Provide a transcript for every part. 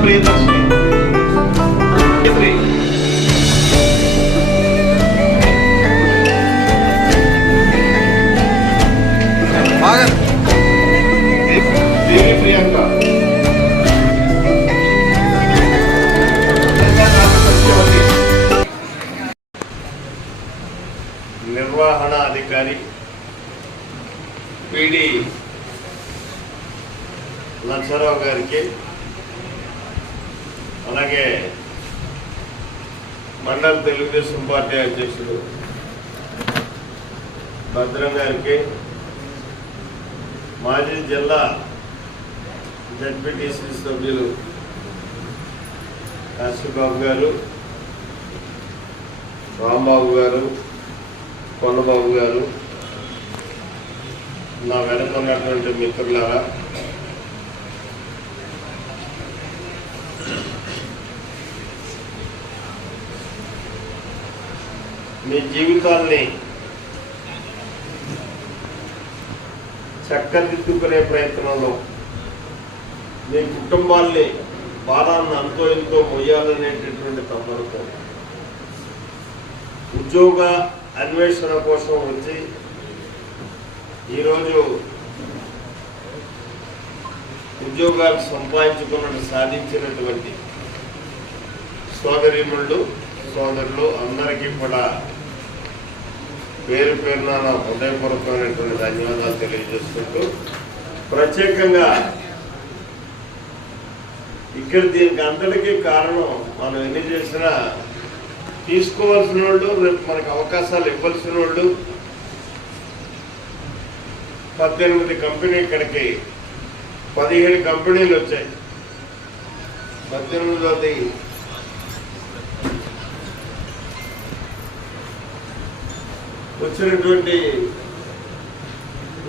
ఇంద్ర ప్రియదర్శిని గాయత్రి. దేవి- దేవి ప్రియాంక సత్యవతి. నిర్వహణ అధికారి పిడి లక్షరావు గారికి అలాగే మండల తెలుగుదేశం పార్టీ అధ్యక్షుడు భద్రం గారికి మాజీ జిల్లా జడ్పీటీసీ సభ్యులు కాశీబాబు గారు రాంబాబు గారు కొండబాబు గారు నా వెనక ఉన్నటువంటి మిత్రులారా మీ జీవితాల్ని చక్కదిద్దుకునే ప్రయత్నంలో మీ కుటుంబాల్ని భారాన్ని అంతో ఎంతో మొయ్యాలనేటటువంటి తపనతో ఉద్యోగ అన్వేషణ కోసం వచ్చి ఈరోజు ఉద్యోగాలు సంపాదించుకున్నట్టు సాధించినటువంటి సోదరిముళ్ళు సోదరులు అందరికీ కూడా పేరు పేరున నా హృదయపూర్వకమైనటువంటి ధన్యవాదాలు తెలియజేసుకుంటూ ప్రత్యేకంగా ఇక్కడ దీనికి అంతటికీ కారణం మనం ఎన్ని చేసినా తీసుకోవాల్సిన వాళ్ళు రేపు మనకు అవకాశాలు ఇవ్వాల్సిన వాళ్ళు పద్దెనిమిది కంపెనీ ఇక్కడికి పదిహేడు కంపెనీలు వచ్చాయి. పద్దెనిమిదోది వచ్చినటువంటి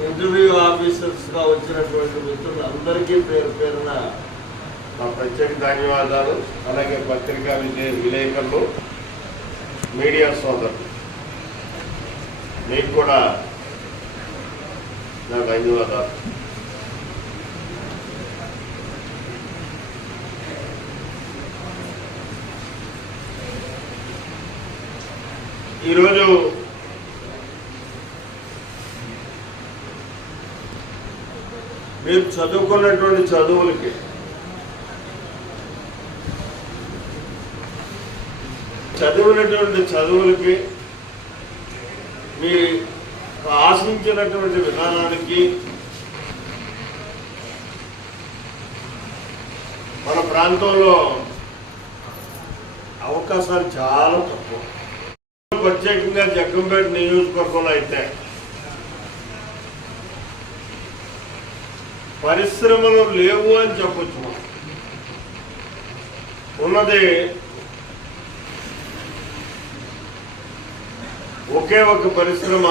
ఇంటర్వ్యూ ఆఫీసర్స్గా వచ్చినటువంటి మిత్రులు అందరికీ పేరు పేరున మా ప్రత్యేక ధన్యవాదాలు. అలాగే పత్రికా విజయ విలేకరులు మీడియా సోదరులు. మీకు కూడా నా ధన్యవాదాలు. ఈరోజు మీరు చదువుకున్నటువంటి చదువులకి. చదివినటువంటి చదువులకి మీ ఆశించినటువంటి విధానానికి మన ప్రాంతంలో అవకాశాలు చాలా తక్కువ. ప్రత్యేకంగా జగ్గంపేట నియోజకవర్గంలో అయితే పరిశ్రమలు లేవు అని చెప్పొచ్చు మనం. ఉన్నది ఒకే ఒక పరిశ్రమ.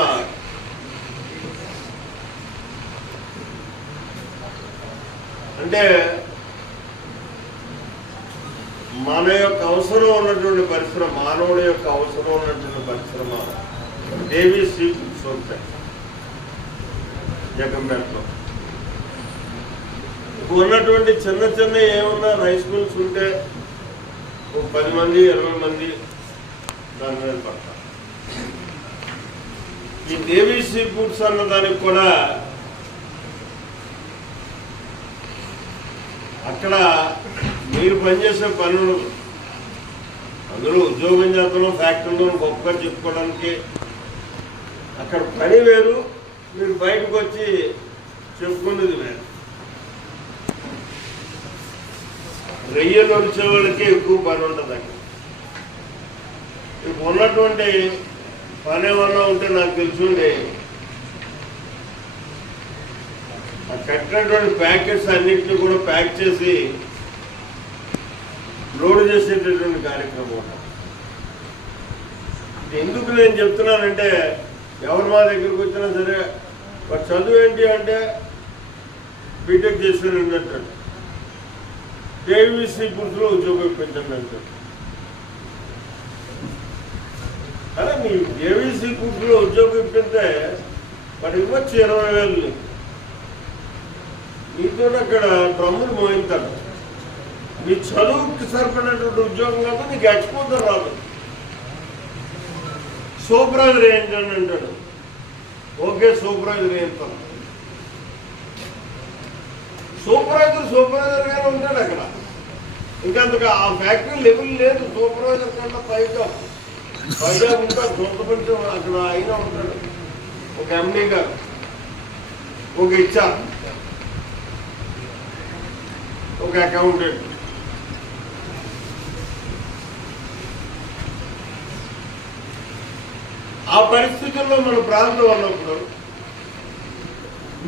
అంటే మన యొక్క అవసరం ఉన్నటువంటి పరిశ్రమ మానవుడి యొక్క అవసరం ఉన్నటువంటి పరిశ్రమ. దేవి శ్రీ సొంత ఉంటాయి ఉన్నటువంటి చిన్న చిన్న ఏమన్నా రైస్ మిల్స్ ఉంటే ఒక పది మంది ఇరవై మంది దాని మీద పడతారు. ఈ దేవి సీ ఫుడ్స్ అన్న దానికి కూడా అక్కడ మీరు పనిచేసే పనులు అందరూ ఉద్యోగం చేస్తున్నాం ఫ్యాక్టరీలో గొప్పగా చెప్పుకోవడానికి అక్కడ పని వేరు మీరు బయటకు వచ్చి చెప్పుకునేది వేరు. రొయ్యలు వచ్చే వాళ్ళకి ఎక్కువ పని ఉంటుంది అక్కడ. ఇప్పుడు ఉన్నటువంటి పని ఏమన్నా ఉంటే నాకు తెలుసుండే ఆ కట్టినటువంటి ప్యాకెట్స్ అన్నింటినీ కూడా ప్యాక్ చేసి లోడ్ చేసేటటువంటి కార్యక్రమం ఎందుకు నేను చెప్తున్నానంటే ఎవరు మా దగ్గరికి వచ్చినా సరే వాడు చదువు ఏంటి అంటే బీటెక్ చేసిన ఉన్నట్టు కేవీసీ గుర్తులో ఉద్యోగం ఇప్పించండి అంటారు అదే నీ ఏవీసీ గ్రూప్లో ఉద్యోగం ఇప్పితే వాడు ఇవ్వచ్చు ఇరవై వేలు నీతో అక్కడ డ్రమ్ములు మోయిస్తాడు నీ చదువుకి సరిపడినటువంటి ఉద్యోగం కాదు నీకు ఎక్స్పోజర్ రాదు సూపర్వైజర్ ఏంటి అని అంటాడు ఓకే సూపర్వైజర్ ఏంటాం సూపర్వైజర్ సూపర్వైజర్ గానే ఉంటాడు అక్కడ. ఇంకా అందుకు ఆ ఫ్యాక్టరీ లెవెల్ లేదు. సూపర్వైజర్ కన్నా పైగా పైగా ఉంటాడు సూపర్వైజర్ అక్కడ అయినా ఉంటాడు. ఒక ఎండీ గారు. ఒక ఇచ్చా ఒక అకౌంటెంట్. ఆ పరిస్థితుల్లో మన ప్రాంతం ఉన్నప్పుడు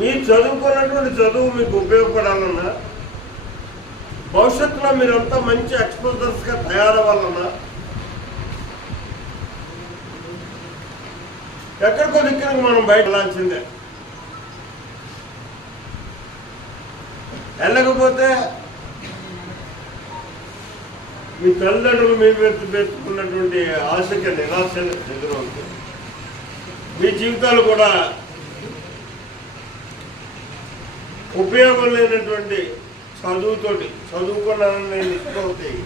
మీరు చదువుకున్నటువంటి చదువు మీకు ఉపయోగపడాలన్నా భవిష్యత్తులో మీరంతా మంచి ఎక్స్పోజర్స్గా తయారవ్వాలన్నా ఎక్కడికో దిక్కున మనం బయట వెళ్ళాల్సిందే. వెళ్ళకపోతే మీ తల్లిదండ్రులు మీ పెట్టుకున్నటువంటి ఆశకి నిరాశ ఎదురవుతుంది. మీ జీవితాలు కూడా ఉపయోగం లేనటువంటి చదువుతోటి చదువుకున్నానని నేను ఇష్టమవుతాయి